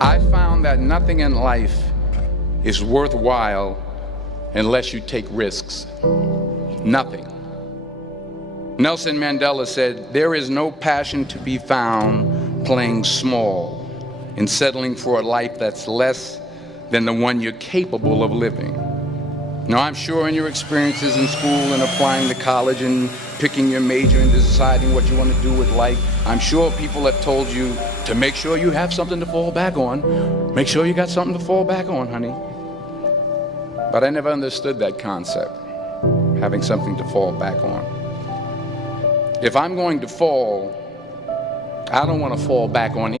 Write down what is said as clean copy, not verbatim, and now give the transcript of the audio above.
I found that nothing in life is worthwhile unless you take risks. Nothing. Nelson Mandela said, "There is no passion to be found playing small and settling for a life that's less than the one you're capable of living." Now, I'm sure in your experiences in school and applying to college and picking your major and deciding what you want to do with life, I'm sure people have told you to make sure you have something to fall back on. Make sure you got something to fall back on, honey. But I never understood that concept, having something to fall back on. If I'm going to fall, I don't want to fall back on